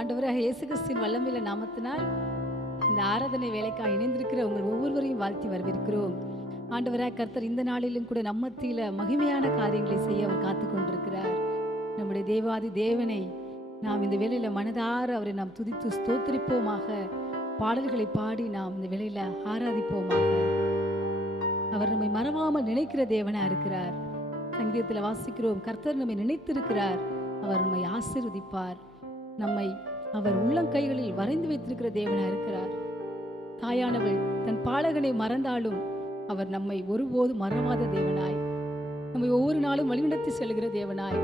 ஆண்டவராக இயேசு கிறிஸ்துவின் வல்லமையுள்ள நாமத்தினால் இந்த ஆராதனை வேலைக்காக இணைந்திருக்கிற உங்கள் ஒவ்வொருவரையும் வாழ்த்தி வரவேற்கிறோம். ஆண்டவராக கர்த்தர் இந்த நாளிலும் கூட நம்ம மத்தியில மகிமையான காரியங்களை செய்ய அவர் காத்து கொண்டிருக்கிறார். நம்முடைய தேவாதி தேவனை நாம் இந்த வேளையில மனதார அவரை நாம் துதித்து ஸ்தோத்திரிப்போமாக. பாடல்களை பாடி நாம் இந்த வேளையில ஆராதிப்போமாக. அவர் நம்மை மறவாமல் நினைக்கிற தேவனா இருக்கிறார். சங்கீதத்தில் வாசிக்கிறோம், கர்த்தர் நம்மை நினைத்திருக்கிறார், அவர் நம்மை ஆசீர்வதிப்பார். நம்மை அவர் உள்ளங்கைகளில் வரைந்து வைத்திருக்கிற தேவனா இருக்கிறார். தாயானவள் தன் பாலகனை மறந்தாலும் அவர் நம்மை ஒருபோது மறவாத தேவனாய், நம்மை ஒவ்வொரு நாளும் வழிநடத்தி செல்கிற தேவனாய்,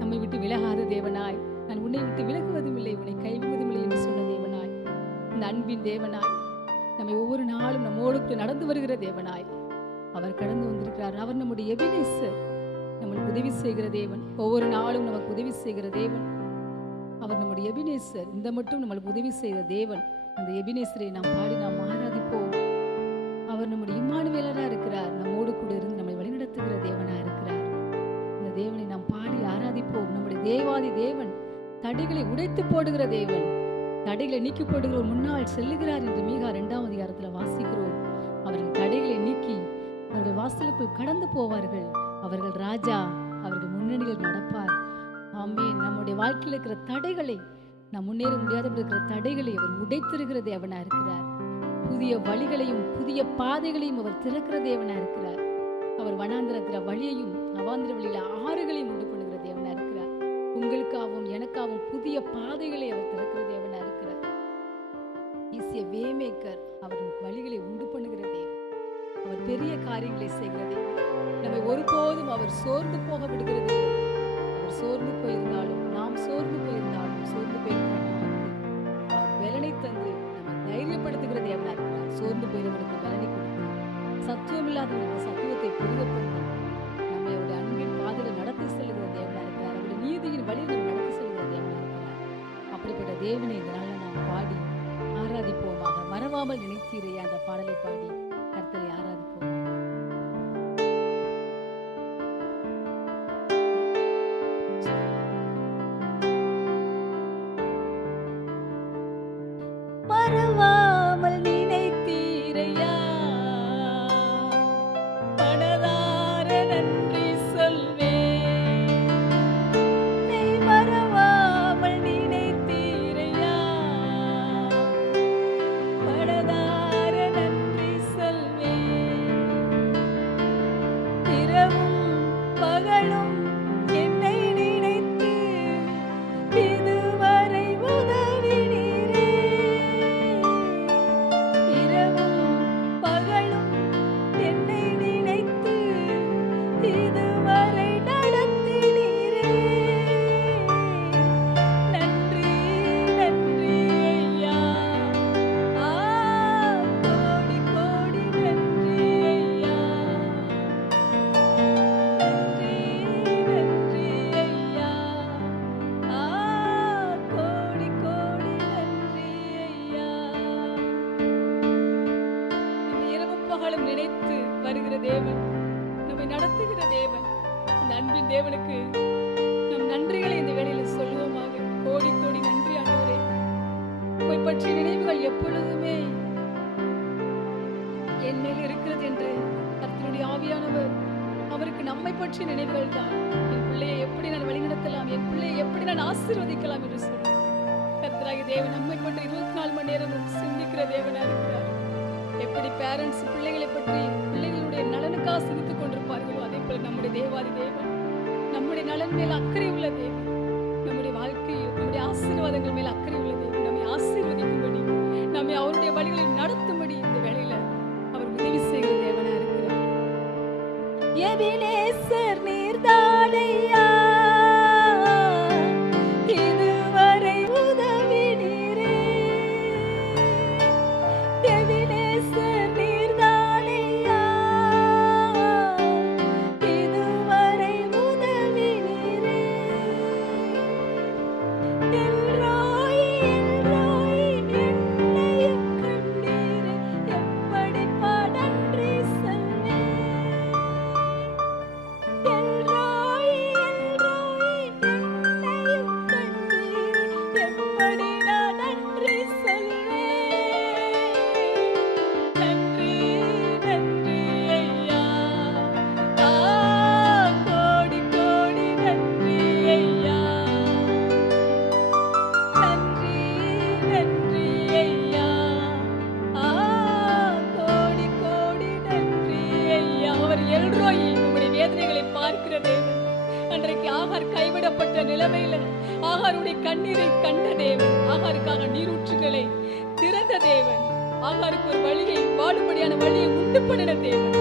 நம்மை விட்டு விலகாத தேவனாய், நான் உன்னை விட்டு விலகுவதும் இல்லை, உன்னை கைவிடுவதும் இல்லை என்று சொன்ன தேவனாய், இந்த அன்பின் தேவனாய், நம்மை ஒவ்வொரு நாளும் நம்மோடு நடந்து வருகிற தேவனாய் அவர் கடந்து வந்திருக்கிறார். அவர் நம்முடைய எபினேசர், நம்மளுக்கு உதவி செய்கிற தேவன், ஒவ்வொரு நாளும் நமக்கு உதவி செய்கிற தேவன். அவர் நம்முடைய எபினேசர், இந்த மட்டும் நம்மளுக்கு உதவி செய்த தேவன். அந்த எபினேசரை நாம் பாடி நாம் ஆராதிப்போம். அவர் நம்முடைய இம்மானுவேலராக இருக்கிறார், நம்மோடு கூட இருந்து நம்மை வழிநடத்துகிற தேவனாக இருக்கிறார். இந்த தேவனை நாம் பாடி ஆராதிப்போம். நம்முடைய தேவாதி தேவன் தடைகளை உடைத்து போடுகிற தேவன், தடைகளை நீக்கி போடுகிற முன்னால் செல்லுகிறார் என்று மீகா 2ஆம் அதிகாரத்தில் வாசிக்கிறோம். அவர்கள் தடைகளை நீக்கி அவர்கள் வாசலுக்குள் கடந்து போவார்கள். அவர்கள் ராஜா, அவர்கள் முன்னணியில் நடப்பார். ஆமென். நம்முடைய வாழ்க்கையில் இருக்கிற தடைகளை, நாம் முன்னேற முடியாத இருக்கிற தடைகளை அவர் உடைத்திருக்கிற தேவனா இருக்கிறார். புதிய வழிகளையும் புதிய பாதைகளையும் அவர் திறக்கிற தேவனா இருக்கிறார். அவர் வனாந்திரத்தில வழியையும் அவாந்திர வழியில ஆறுகளையும் உண்டு பண்ணுகிற தேவனா இருக்கிறார். உங்களுக்காகவும் எனக்காகவும் புதிய பாதைகளை அவர் திறக்கிற தேவனா இருக்கிறார். ஈசிய வேமேக்கர், அவர் வழிகளை உண்டு பண்ணுகிற தேவன். அவர் பெரிய காரியங்களை செய்கிற தேவன். நம்மை ஒருபோதும் அவர் சோர்ந்து போக விடுகிறது. அவர் சோர்ந்து போயிருந்தாலும், நாம் சோர்ந்து போயிருந்தாலும், சோர்ந்து போயிருந்தாலும் அவர் பலனை தந்து நம்மை தைரியப்படுத்துகிற தேவனா இருக்கிறார். சோர்ந்து போயிருந்தவனுக்கு பலனை கொடுத்து, சத்துவம் இல்லாதவனுக்கு சத்துவத்தை பெருகப்படுத்தி நம்மை அவருடைய அன்பின் பாதையில் நடத்தி செல்கிற தேவனா இருக்கிறார். அவருடைய நீதியின் வழியில் நம்ம நடத்தி செல்கிற தேவனா இருக்கிறார். அப்படிப்பட்ட தேவனை இதனால நாம் பாடி ஆராதிப்போமாக. மறவாமல் நினைத்தீரையா அந்த பாடலை பாடி கர்த்தரை ஆராதிப்போம். மறவாமல் நினைத்தீரையா, மனதார நன்றி சொல்வேன். நீ மறவாமல் நினைத்தீரையா, மனதார நன்றி சொல்வேன். இரவும் பகலும் என்னை நினைத்து இதுவரை உதவினீரே. இரவும் பகலும் என்னை நினைத்து இதுவரை நடத்தினீரே. நன்றி நன்றி ஐயா, கோடி கோடி நன்றி ஐயா. நன்றி நன்றி ஐயா, கோடி கோடி நன்றி ஐயா. இந்த இரவும் பகலும் நினைத்து வருகிற தேவன், நம்மை நடத்துகிற தேவன், அந்த அன்பின் தேவனுக்கு நம் நன்றிகளை இந்த வேளையில் சொல்லுவோமாக. கோடி கோடி நன்றி ஆண்டவரே. உம்மை பற்றிய நினைவுகள் எப்பொழுதுமே என் மேல் இருக்கிறது என்று கர்த்தருடைய ஆவியானவர், அவருக்கு நம்மை பற்றிய நினைவுகள் தான். என் பிள்ளையை எப்படி நான் வழிநடத்தலாம், என் பிள்ளையை எப்படி நான் ஆசீர்வதிக்கலாம் என்று சொல்லி கர்த்தராகிய தேவன் நம்மை பற்றி 24 மணி நேரமும் சிந்திக்கிற தேவனா இருக்கிறார். எப்படி பேரண்ட்ஸ் பிள்ளைகளை பற்றி பிள்ளைகளுடைய நலனுக்காக சிந்தித்துக் கொண்டிருப்பார்களோ, அதே போல நம்முடைய தேவாதி தேவன் நம்முடைய நலன் மேல் அக்கறை உள்ள தேவன், நம்முடைய வாழ்க்கையில் நம்முடைய ஆசீர்வாதங்கள் மேல் அக்கறை உள்ள தேவன். நம்மை ஆசீர்வதிக்கும்படி, நம்மை அவருடைய வழிகளில் நடத்தும்படி இந்த வேளையில அவர் உதவி செய்கிற தேவனா இருக்கிறார். எபினேசர் நீர்தானையா, இதுவரை உதவினீரே. எபினேசர் நீர்தானையா, இதுவரை உதவினீரே. எல்ரோய் எல்ரோய் என்னையும் கண்டீரே, எப்படி நன்றி சொல்வேன். ஆகார் கைவிடப்பட்ட நிலைமையில ஆகாருடைய கண்ணீரை கண்ட தேவன், ஆகாருக்காக நீரூற்றுகளை திறந்த தேவன், ஆகாருக்கு ஒரு வழியை வாழும்படியான வழியை உண்டு பண்ணின தேவன்.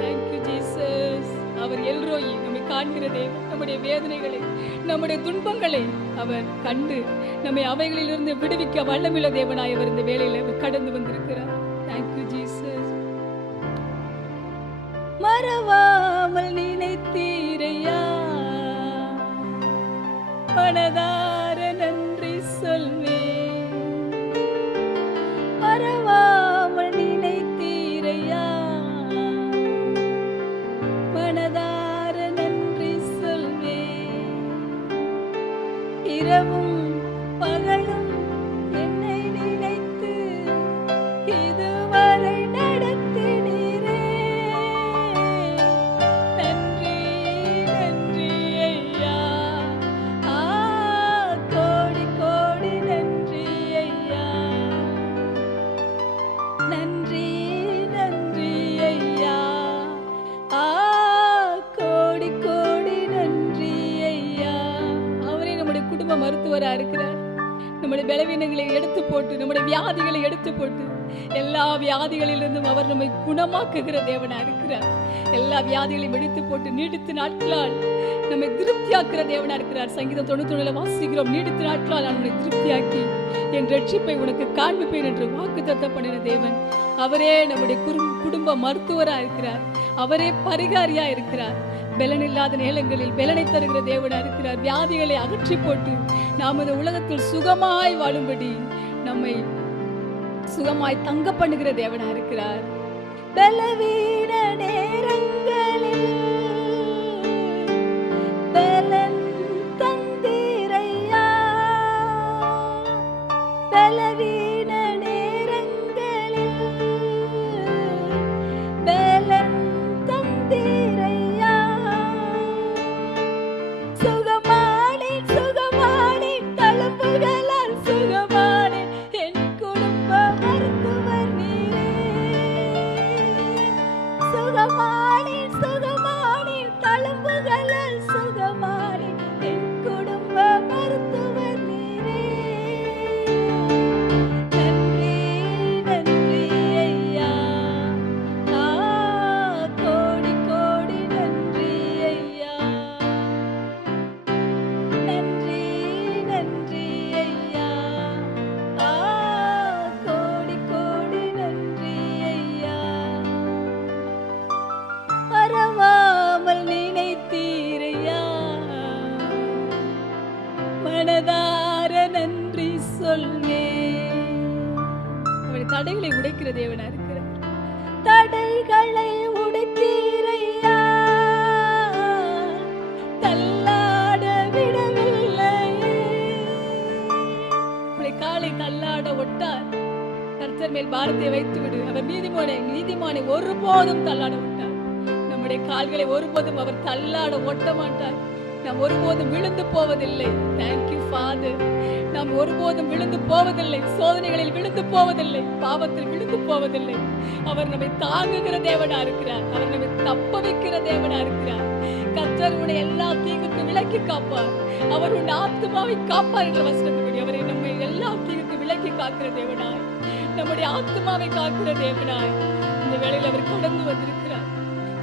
Thank you Jesus. அவர் எல்ரோயி, நம்மை காண்கிற தேவன். நம்முடைய வேதனைகளை, நம்முடைய துன்பங்களை அவர் கண்டு நம்மை அவைகளிலிருந்து விடுவிக்க வல்லமுள்ள தேவனாய் அவர் இந்த வேளையில கடந்து வந்திருக்கிறார். Thank you Jesus. மறவாமல் நினைத்தீரையா, மனதார நன்றி சொல்வேன். மறவாமல் நினைத்தீரையா, மனதார நன்றி சொல்வேன். இரவும் பகலும் என்னை நினைத்து இதுவரை நடத்தினீரே. நன்றி நன்றி ஐயா, கோடி கோடி நன்றி ஐயா. நன்றி நன்றி ஐயா, கோடி கோடி நன்றி ஐயா. அவரே நம்முடைய குடும்ப மருத்துவரா இருக்கிறார். நம்முடைய பலவீனங்களை எடுத்து போட்டு, நம்முடைய வியாதிகளை எடுத்து போட்டு, எல்லா வியாதிகளிலிருந்தும் அவர் நம்மை குணமாக்குகிற தேவனா இருக்கிறார். எல்லா வியாதிகளையும் எடுத்து போட்டு நீடித்து நாட்களால் நம்மை திருப்தியாக்குற தேவனா இருக்கிறார். சங்கீதம் 91 வாசிக்கிறோம், நீடித்து நாட்களால் நான் உன்னை திருப்தியாக்கி என் ரட்சிப்பை உனக்கு காண்பிப்பேன் என்று வாக்குத்தத்தம் பண்ணின தேவன். அவரே நம்முடைய குடும்ப மருத்துவரா இருக்கிறார். அவரே பரிகாரியா இருக்கிறார். பலன் இல்லாத நேரங்களில் பலனை தருகிற தேவனா இருக்கிறார். வியாதிகளை அகற்றி போட்டு நாம் இந்த உலகத்தில் சுகமாய் வாழும்படி நம்மை சுகமாய் தங்க பண்ணுகிற தேவனா இருக்கிறார். பலவீன நேரங்களில் பலன் தந்தீரையா, பலவீன நேரங்களில் பலன் தந்தீரையா. சுகமானேன் சுகமானேன், தழும்புகளால் சுகமானேன், என் குடும்ப மருத்துவர் நீரே. சுகமானேன் சுகமானேன், தழும்புகளால் சுகமானேன், என் குடும்ப மருத்துவர் நீரே. நன்றி நன்றி ஐயா, கோடி கோடி நன்றி ஐயா. நன்றி நன்றி ஐயா, கோடி கோடி நன்றி ஐயா. மறவாமல் நினைத்தீரையா, மனதார நன்றி சொல்வேன். அவருடைய தடைகளை உடைக்கிற தேவனா இருக்கிறார். தடைகளை உடைத்தீரையா, தள்ளாட விடவில்லையே. உடைய காலை தள்ளாட ஒட்டார். கர்த்தர் மேல் பாரத்தை வைத்து விடு. அவர் நீதிமானை ஒருபோதும் தள்ளாட விட்டார். நம்முடைய கால்களை ஒருபோதும் அவர் தள்ளாட ஒட்ட மாட்டார். நாம் ஒருபோதும் விழுந்து போவதில்லை. Thank you father. நாம் ஒருபோதும் விழுந்து போவதில்லை. சோதனைகளில் விழுந்து போவதில்லை. பாவத்தில் விழுந்து போவதில்லை. அவர் நம்மை தாங்குகிற தேவனா இருக்கிறார். அவர் நம்மை தப்ப வைக்கிற தேவனா இருக்கிறார். கர்த்தர் உன்னை எல்லா தீங்குக்கு விலக்கி காப்பார். அவர் உன் ஆத்துமாவை காப்பார் என்ற வசனத்தின்படி அவரை நம்மை எல்லா தீங்குக்கு விலக்கி காக்கிற தேவனாய், நம்முடைய ஆத்துமாவை காக்கிற தேவனாய் இந்த வேளையில் அவர் கடந்து வந்திருக்கிறார்.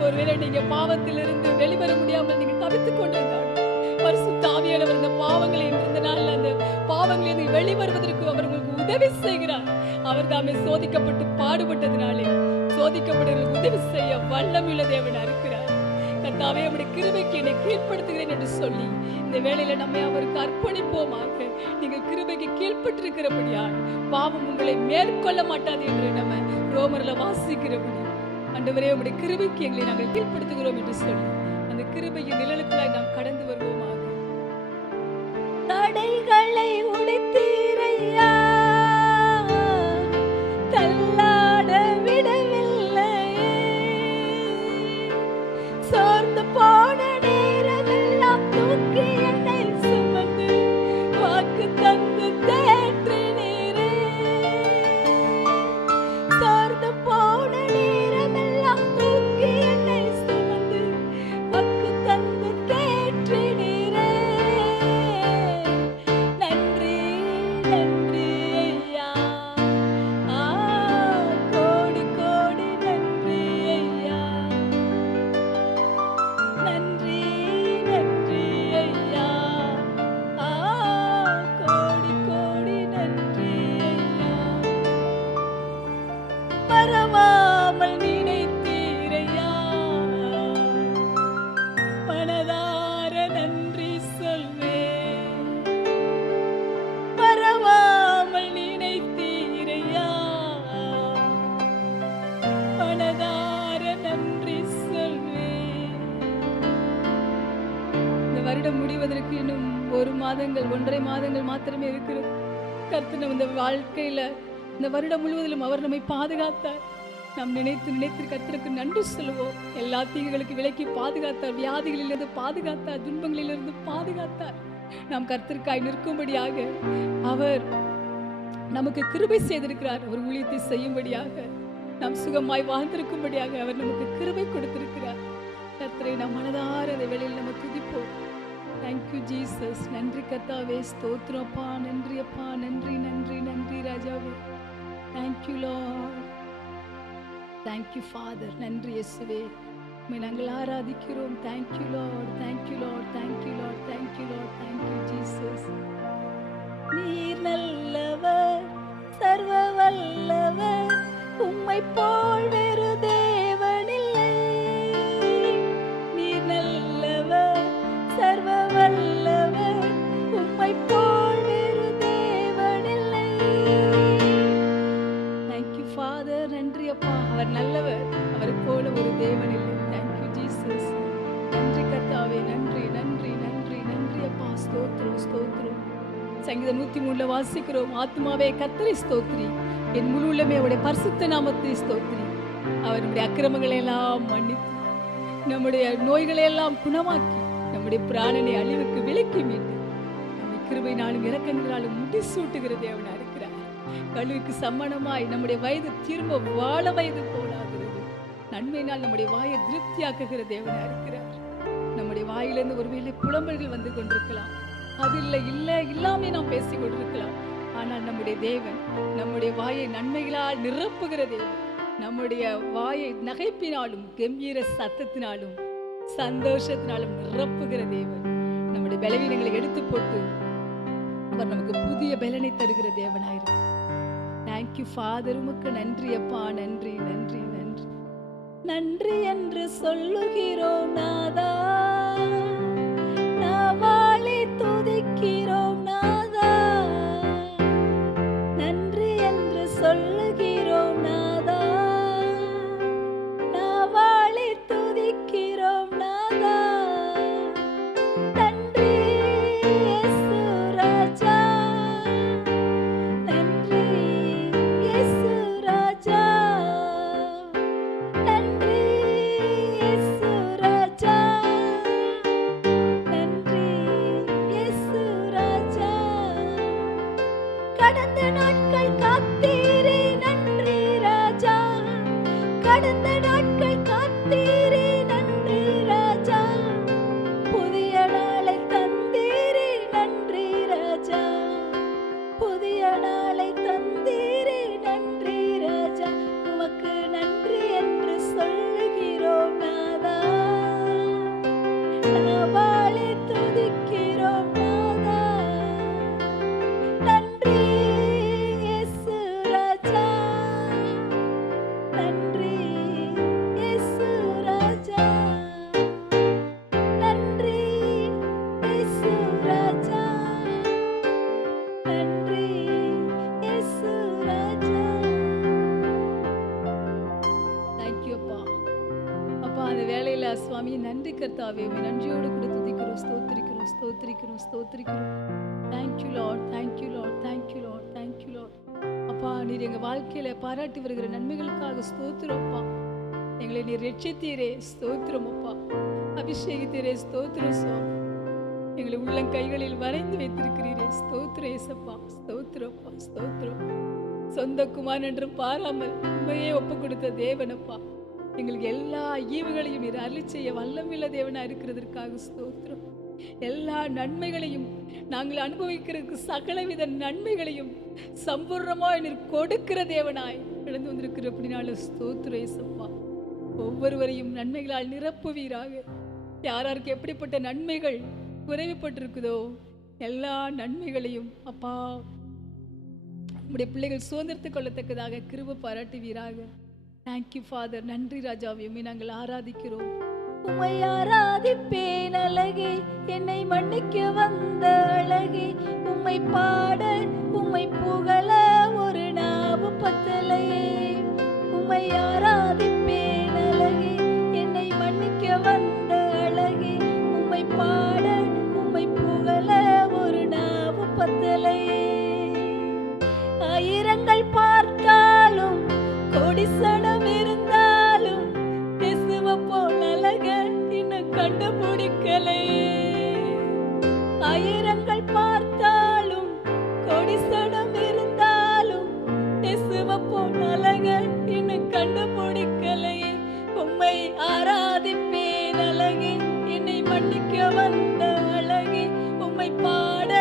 ஒருவேளை நீங்க பாவத்திலிருந்து வெளிவர முடியாமல் நீங்க தவித்துக் கொண்டிருந்தாலும் பரிசுத்த ஆவியானவர் இந்த பாவங்களை இந்த நாள்ல அந்த பாவங்களிலிருந்து வெளிவருவதற்கு அவர் உங்களுக்கு உதவி செய்கிறார். அவர் தாமே சோதிக்கப்பட்டு பாடுபட்டதினாலே சோதிக்கப்படுவதற்கு உதவி செய்ய வல்லமையுள்ள தேவனா இருக்கிறார். கர்த்தாவே, உம்முடைய கிருபைக்கு என்னை கீழ்ப்படுத்துகிறேன் என்று சொல்லி இந்த வேளையில நம்மை அவருக்கு அர்ப்பணிப்போமாக. நீங்கள் கிருபைக்கு கீழ்ப்பட்டிருக்கிறபடியால் பாவம் உங்களை மேற்கொள்ள மாட்டாது என்று நம்ம ரோமர்ல வாசிக்கிறபடி, ஆண்டவரே, உம்முடைய கிருபைக்கு எங்களை நாங்கள் கீழ்ப்படுத்துகிறோம் என்று சொல்லி அந்த கிருபையின் நிழலுக்குள்ளாய் நாம் கடந்து வருவோமாக. தடைகளை உடைத்தீரையா, தள்ளாட விடவில்லையே. சோர்ந்து போன நேரமெல்லாம் தூக்கி என்னை சுமந்து வாக்கு தந்து தேற்றினீரே. சோர்ந்து போன நேரமெல்லாம் தூக்கி என்னை சுமந்து வாக்கு தந்து தேற்றினீரே. வருடம் முடிவதற்கு இன்னும் 1 மாதங்கள் 1.5 மாதங்கள் மாத்திரமே இருக்கிறது. கர்த்தர் நம்ம இந்த வாழ்க்கையில இந்த வருடம் முழுவதிலும் அவர் நம்மை பாதுகாத்தார். நாம் நினைத்து கர்த்தருக்கு நன்றி சொல்லுவோம். எல்லா தீங்குகளுக்கு விலக்கி பாதுகாத்தார், வியாதிகளிலிருந்து பாதுகாத்தார், துன்பங்களிலிருந்து பாதுகாத்தார். நாம் கர்த்தருக்காய் நிற்கும்படியாக அவர் நமக்கு கிருபை செய்திருக்கிறார். அவர் ஊழியத்தை செய்யும்படியாக, நாம் சுகமாய் வாழ்ந்திருக்கும்படியாக அவர் நமக்கு கிருபை கொடுத்திருக்கிறார். கர்த்தரை நாம் மனதார அந்த வேளையில் நம்ம துதிப்போம். Thank you Jesus. நன்றி கர்த்தாவே, ஸ்தோத்திரம் அப்பா, நன்றி அப்பா, நன்றி நன்றி நன்றி ராஜாவே. Thank you Lord, thank you father. நன்றி இயேசுவே, உம்மை நாங்கள் ஆராதிக்கிறோம். Thank you Lord, thank you Lord, thank you Lord, thank you Lord, thank you Jesus. நீர் நல்லவர், சர்வ வல்லவர், உம்மை போல் வேறு தேவனில்லை. நீர் நல்லவர், சர்வ வல்லவர், உம்மை போல் வேறு தேவனில்லை. Thank you father. நன்றி அப்பா, அவர் நல்லவர், அவரை போல ஒரு தேவன் இல்லை. Thank you Jesus. நன்றி கர்த்தாவே, நன்றி நன்றி நன்றி நன்றி அப்பா. ஸ்தோத்திரம் ஸ்தோத்திரம். சங்கீதம் 103 வாசிக்கிறோம், ஆத்மாவே கர்த்தரை ஸ்தோத்திரி, என் முழு உள்ளமே அவருடைய பரிசுத்த நாமத்தை ஸ்தோத்திரி. அவர் நம்முடைய அக்கிரமங்களை எல்லாம் மன்னித்து, நம்முடைய நோய்களை எல்லாம் குணமாக்கி, நம்முடைய பிராணனை அழிவுக்கு விலக்கி மீட்டு, நம்மை கிருபையினாலும் இரக்கங்களாலும் முடிசூட்டுகிற தேவனா இருக்கிறார். கழுவுக்கு சமணமாய் நம்முடைய வயது திரும்ப வாழ வயது போலாகிறது. நன்மையினால் நம்முடைய வாயை திருப்தியாக்குகிற தேவனா இருக்கிறார். நம்முடைய வாயிலிருந்து ஒருவேளை புலம்பல்கள் வந்து கொண்டிருக்கலாம், அது இல்லாமே நாம் பேசிக் கொண்டிருக்கலாம். ஆனால் நம்முடைய தேவன் நம்முடைய வாயை நன்மைகளால் நிரப்புகிற தேவன். நம்முடைய வாயை நகைப்பினாலும் கம்பீர சத்தத்தினாலும் சந்தோஷத்தினாலும் நிரப்புகிற தேவன். நம்முடைய பலவீனங்களை எடுத்து போட்டு அவர் நமக்கு புதிய பலனை தருகிற தேவனாயிரு. Thank you father. உமக்கு நன்றி அப்பா, நன்றி நன்றி நன்றி நன்றி என்று சொல்லுகிறோம் நாதா, நாவாளி துதிக்கிறோம் நாதா. நன்றி என்று சொல்லுகிறோம் நாதா, நாவாளி துதிக்கிறோம் நாதா. நன்றி இயேசு ராஜா, நன்றி இயேசு ராஜா, நன்றி இயேசு ராஜா, நன்றி இயேசு ராஜா. கடந்த நாட்கள் காத்தீரே நன்றி ராஜா, கடந்த நாட்கள் காத்தீரே நன்றி ராஜா. புதிய நாளை தந்தீரே நன்றி ராஜா, புதிய நாளை தந்தீரே நன்றி ராஜா. உமக்கு நன்றி என்று சொல்லுகிறோம் நாதா, நாவாளி துதிக்கிறோம் நாதா. நன்றி இயேசு ராஜா, நன்றி இயேசு ராஜா, நன்றி இயேசு ராஜா, நன்றி இயேசு ராஜா. தேங்க்யூ அப்பா. அப்பா, அந்த வேளையில சுவாமி நன்றி கர்த்தாவே, உம்மை நன்றியோடு கூட துதிக்கிறோம், ஸ்தோத்திரிக்கிறோம் ஸ்தோத்திரிக்கிறோம் ஸ்தோத்திரிக்கிறோம். Thank you Lord, thank you Lord, thank you Lord, thank you Lord. அப்பா, நீர் எங்க வாழ்க்கையில பாராட்டி வருகிற நன்மைகளுக்காக ஸ்தோத்திரம் அப்பா. எங்களை நீர் ரட்சித்தீரே, ஸ்தோத்திரம் அப்பா. அபிஷேகித்தீரே, ஸ்தோத்திரம் சுவாமி. எங்களை உள்ளங்கைகளில் வரைந்து வைத்திருக்கிறீரே, ஸ்தோத்திரம் ஏசப்பா, ஸ்தோத்திரம் அப்பா, ஸ்தோத்திரம். சொந்த குமாரன் என்று பாராமல் உண்மையே ஒப்பு கொடுத்த தேவனப்பா, எங்களுக்கு எல்லா ஈவுகளையும் நீர் அருளி செய்ய வல்லமில்ல தேவனா இருக்கிறதற்காக ஸ்தோத்திரம். எல்லா நன்மைகளையும் நாங்கள் அனுபவிக்கிறதுக்கு சகலவித நன்மைகளையும் சம்பூர்ணமாய் நீர் கொடுக்கிற தேவனாய் எழுந்து வந்திருக்கிற அப்படினால ஸ்தோத்திரம் ஏசப்பா. ஒவ்வொருவரையும் நன்மைகளால் நிரப்புவீராக. யாராருக்கு எப்படிப்பட்ட நன்மைகள் குறைவுபட்டிருக்குதோ எல்லா நன்மைகளையும் அப்பா உம்முடைய பிள்ளைகள் சுதந்திரத்துக் கொள்ளத்தக்கதாக கிருபை பாராட்டுவீராக. Thank you father. நன்றி ராஜாவே, உம்மை நாங்கள் ஆராதிக்கிறோம். உம்மை ஆராதிப்பேன் அழகே, என்னை மன்னிக்க வந்த அழகே. உம்மை பாட உம்மை புகழ ஒரு நாவு பத்தலையே. உம்மை ஆராதிப்பேன் அழகே, என்னை மன்னிக்க வந்த அழகே. உம்மை பாட ஆயிரங்கள் பார்த்தாலும் கொடிசடம் இருந்தாலும் இயேசுவை போல் அழக இன்னும் கண்டுபிடிக்கலையே. உம்மை ஆராதிப்பேன் அழகே, என்னை மன்னிக்க வந்த அழகே. உம்மை பாட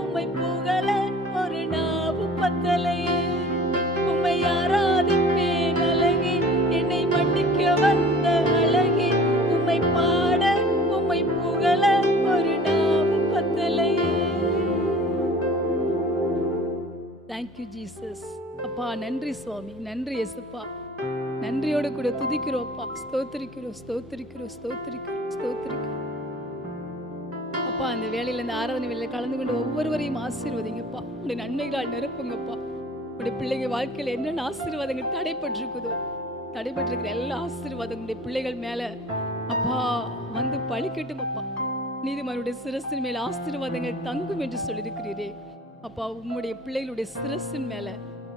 உம்மை புகழ ஒரு நாவு பத்தலையே. உம்மை ஆராதிப்பேன் அழகே, என்னை மன்னிக்க வந்த அழகே. உம்மை பாட உம்மை புகழ ஒரு நாவு பத்தலையே. Thank you Jesus. அப்பா நன்றி சுவாமி, நன்றி இயேசுப்பா. நன்றியோடு கூட துதிக்கிறோம்ப்பா. ஸ்தோத்திரிக்கிறோம் ஸ்தோத்திரிக்கிறோம் ஸ்தோத்திரிக்கிறோம் ஸ்தோத்திரிக்கிறோம். அப்பா அந்த வேலையில் இந்த ஆராதனை வேலையில் கலந்து கொண்டு ஒவ்வொருவரையும் ஆசீர்வதிங்கப்பா. உடைய நன்மைகளால் நிரப்புங்கப்பா. உடைய பிள்ளைங்க வாழ்க்கையில் என்னென்ன ஆசீர்வாதங்கள் தடைப்பட்டிருக்குதோ, தடைப்பட்டிருக்கிற எல்லா ஆசீர்வாதங்களுடைய பிள்ளைகள் மேல அப்பா வந்து பழிக்கட்டும் அப்பா. நீதிமானுடைய சிரசின் மேல ஆசீர்வாதங்கள் தங்கும் என்று சொல்லியிருக்கிறீரே அப்பா. உம்முடைய பிள்ளைகளுடைய சிரசின் மேல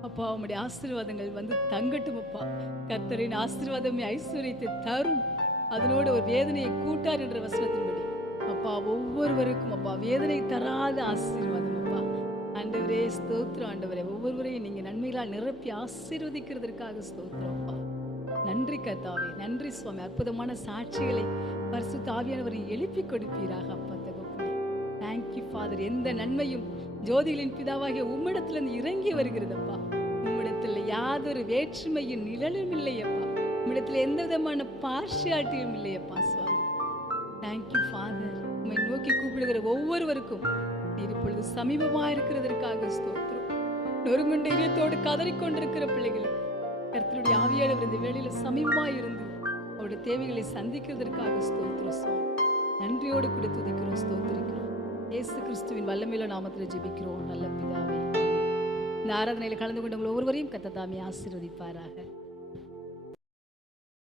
அப்பா உம்முடைய ஆசீர்வாதங்கள் வந்து தங்கட்டும் அப்பா. கர்த்தரின் ஆசீர்வாதமே ஐஸ்வர்யத்தை தரும், அதனோடு ஒரு வேதனையை கூட்டார் என்ற வசனத்தின்படி அப்பா ஒவ்வொருவருக்கும் அப்பா வேதனை தராத ஆசீர்வாதம் அப்பா. ஆண்டவரே ஸ்தோத்திரம் ஆண்டவரே. ஒவ்வொருவரையும் நீங்க நன்மைகளால் நிரப்பி ஆசீர்வதிக்கிறதற்காக ஸ்தோத்திரம் அப்பா. நன்றி கர்த்தாவே, நன்றி சுவாமி. அற்புதமான சாட்சிகளை பரிசுத்த ஆவியானவரை எழுப்பி கொடுப்பீராக அப்பா தகப்பனே. Thank you father. எந்த நன்மையும் ஜோதிகளின் பிதாவாகிய உம்மிடத்திலிருந்து இறங்கி வருகிறதப்பா. உம்மிடத்தில் யாதொரு வேற்றுமையின் நிழலும் இல்லையப்பா. உம்மிடத்தில் எந்த விதமான பார்ஷியாலிட்டியும் இல்லையப்பா சுவாமி. Thank you father. உம்மை நோக்கி கூப்பிடுகிற ஒவ்வொருவருக்கும் நீர் இப்பொழுது சமீபமா இருக்கிறதற்காக ஸ்தோத்திரம். நொறுங்குண்ட இதயத்தோடு கதறிக்கொண்டிருக்கிற பிள்ளைகளுக்கு கர்த்தருடைய ஆவியானவர் இந்த வேளையில சமீபமா இருந்து அவருடைய தேவைகளை சந்திக்கிறதற்காக ஸ்தோத்திரம் சுவாமி. நன்றியோடு கூட துதிக்கிறோம் ஸ்தோத்திரிக்கிறோம். இயேசு கிறிஸ்துவின் வல்லமையுள்ள நாமத்தில் ஜெபிக்கிறோம் நல்ல பிதாவே. இந்த ஆராதனையில் கலந்து கொண்டவங்க ஒவ்வொருவரையும் கர்த்தர் தாமே ஆசீர்வதிப்பாராக.